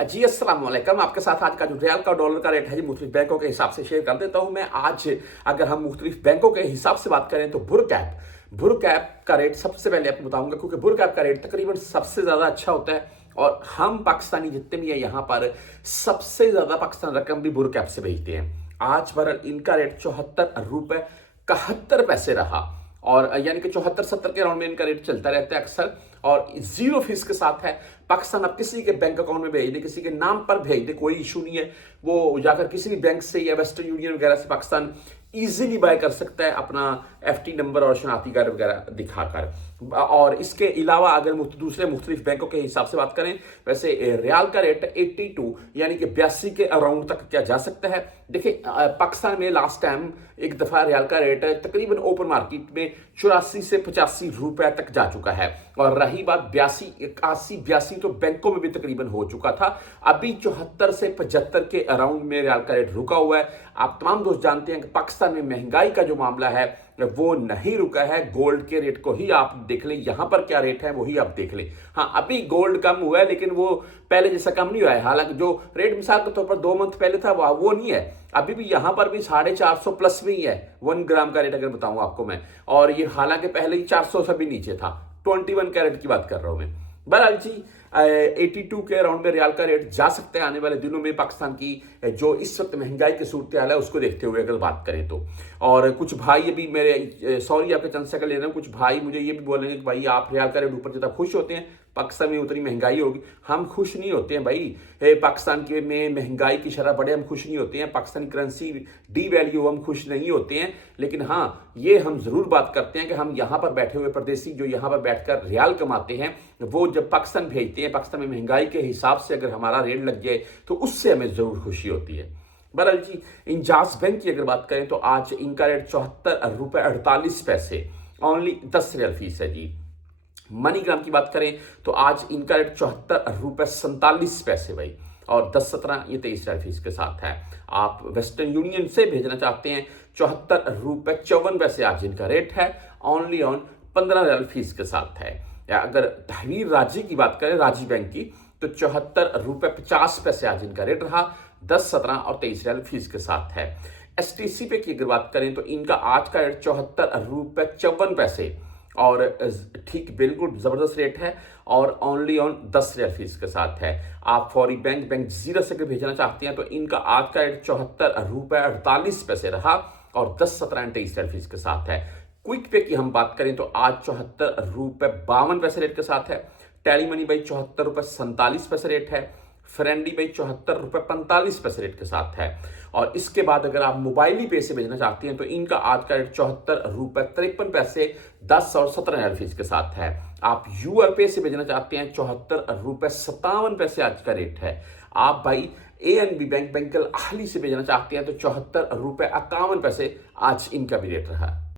जी अस्सलाम वालेकुम। आपके साथ आज का जो रियाल का डॉलर का रेट है जी मुख्तलिफ बैंकों के हिसाब से शेयर कर देता हूं मैं। आज अगर हम मुख्तलिफ बैंकों के हिसाब से बात करें तो बुर कैप का रेट सबसे पहले आपको बताऊंगा, क्योंकि बुर कैप का रेट तकरीबन सबसे ज्यादा अच्छा होता है और हम पाकिस्तानी जितने भी है यहाँ पर सबसे ज्यादा पाकिस्तान रकम भी बुर कैप से भेजते हैं। आज बहरहाल इनका रेट 74 रुपए 71 पैसे रहा और यानी कि 74-70 के राउंड में इनका रेट चलता रहता है अक्सर, और 0 फीस के साथ है। पाकिस्तान अब किसी के बैंक अकाउंट में भेज दे, किसी के नाम पर भेज दे, कोई इशू नहीं है। वो जाकर किसी भी बैंक से या वेस्टर्न यूनियन वगैरह से पाकिस्तान इजीली बाय कर सकता है अपना एफटी नंबर और शनाख्ती कार्ड वगैरह दिखाकर। और इसके अलावा अगर दूसरे मुख्तलिफ बैंकों के हिसाब से बात करें, वैसे रियाल का रेट 82 यानी कि 82 के अराउंड तक क्या जा सकता है। देखिए पाकिस्तान में लास्ट टाइम एक दफा रियाल का रेट तकरीबन ओपन मार्केट में 84 से 85 रुपए तक जा चुका है, और रही बात 82 तो बैंकों में भी तकरीबन हो चुका था। अभी 74 से 75 के अराउंड में रियाल का रेट रुका हुआ है। आप तमाम दोस्त जानते हैं कि पाकिस्तान में महंगाई का जो मामला है वो नहीं रुका है। गोल्ड के रेट को ही आप देख लें, यहां पर क्या रेट है वही आप देख लें। हाँ, अभी गोल्ड कम हुआ है लेकिन वो पहले जैसा कम नहीं हुआ है। हालांकि जो रेट मिसाल के तौर पर 2 मंथ पहले था वो नहीं है, अभी भी यहां पर भी 450 प्लस में ही है 1 ग्राम का रेट, अगर बताऊं आपको मैं। और ये हालांकि पहले ही 400 से भी नीचे था। 21 कैरेट की बात कर रहा हूं मैं। बहरहाल जी 82 के अराउंड में रियाल का रेट जा सकता है आने वाले दिनों में, पाकिस्तान की जो इस वक्त महंगाई की सूरत हाल है उसको देखते हुए अगर बात करें तो। और कुछ भाई अभी मेरे सॉरी आपके चंद सेकंड ले रहे हैं, कुछ भाई मुझे ये भी बोलेंगे कि भाई आप रियाल का रेट ऊपर ज्यादा खुश होते हैं, पाकिस्तान में उतनी महंगाई होगी। हम खुश नहीं होते हैं भाई। पाकिस्तान के में महंगाई की शरह बढ़े हम खुश नहीं होते हैं, पाकिस्तानी करेंसी डी वैल्यू हम खुश नहीं होते हैं। लेकिन हाँ, ये हम जरूर बात करते हैं कि हम यहाँ पर बैठे हुए परदेसी जो यहाँ पर बैठकर रियाल कमाते हैं, वो जब पाकिस्तान भेजते हैं, पाकिस्तान में महंगाई के हिसाब से अगर हमारा रेट लग जाए तो उससे हमें जरूर खुशी होती है। बहरहाल जी इंजाज बैंक की अगर बात करें तो आज इनका रेट 74 रुपए 48 पैसे, ओनली 10 रियाल फीस है जी। मनीग्राम की बात करें तो आज इनका रेट 74 रुपए 47 पैसे भाई, और 10-17 ये 23 रियाल फीस के साथ है। आप वेस्टर्न यूनियन से भेजना चाहते हैं 74 रुपए 54 पैसे आज इनका रेट है, ओनली ऑन 15 रियाल फीस के साथ है। या अगर तहवीर राजी की बात करें, राजी बैंक की, तो 74 रुपए 50 पैसे आज इनका रेट रहा, 10-17 और 23 रियाल फीस के साथ है। एसटीसी पे की अगर बात करें तो इनका आज का रेट 74 रुपए 54 पैसे, और ठीक बिल्कुल जबरदस्त रेट है, और ओनली ऑन 10 रियाल फीस के साथ है। आप फौरी बैंक जीरो से अगर भेजना चाहते हैं तो इनका आज का रेट 74 रुपए 48 पैसे रहा, और 10-17 और 23 रियाल फीस के साथ है। क्विक पे की हम बात करें तो आज 74 रुपए 52 पैसे रेट के साथ है। टैली मनी भाई 74 रुपए 47 पैसे रेट है। फ्रेंडी भाई 74 रुपए 45 पैसे रेट के साथ है। और इसके बाद अगर आप मोबाइली पे से भेजना चाहते हैं तो इनका आज का रेट 74 रुपए 53 पैसे 10 और 17 रियाल फीस के साथ है। आप यूआर पे से भेजना चाहते हैं 74 रुपए 57 पैसे आज का रेट है। आप भाई एएनबी बैंक अल अहली से भेजना चाहते हैं तो 74 रुपए 51 पैसे आज इनका भी रेट रहा है।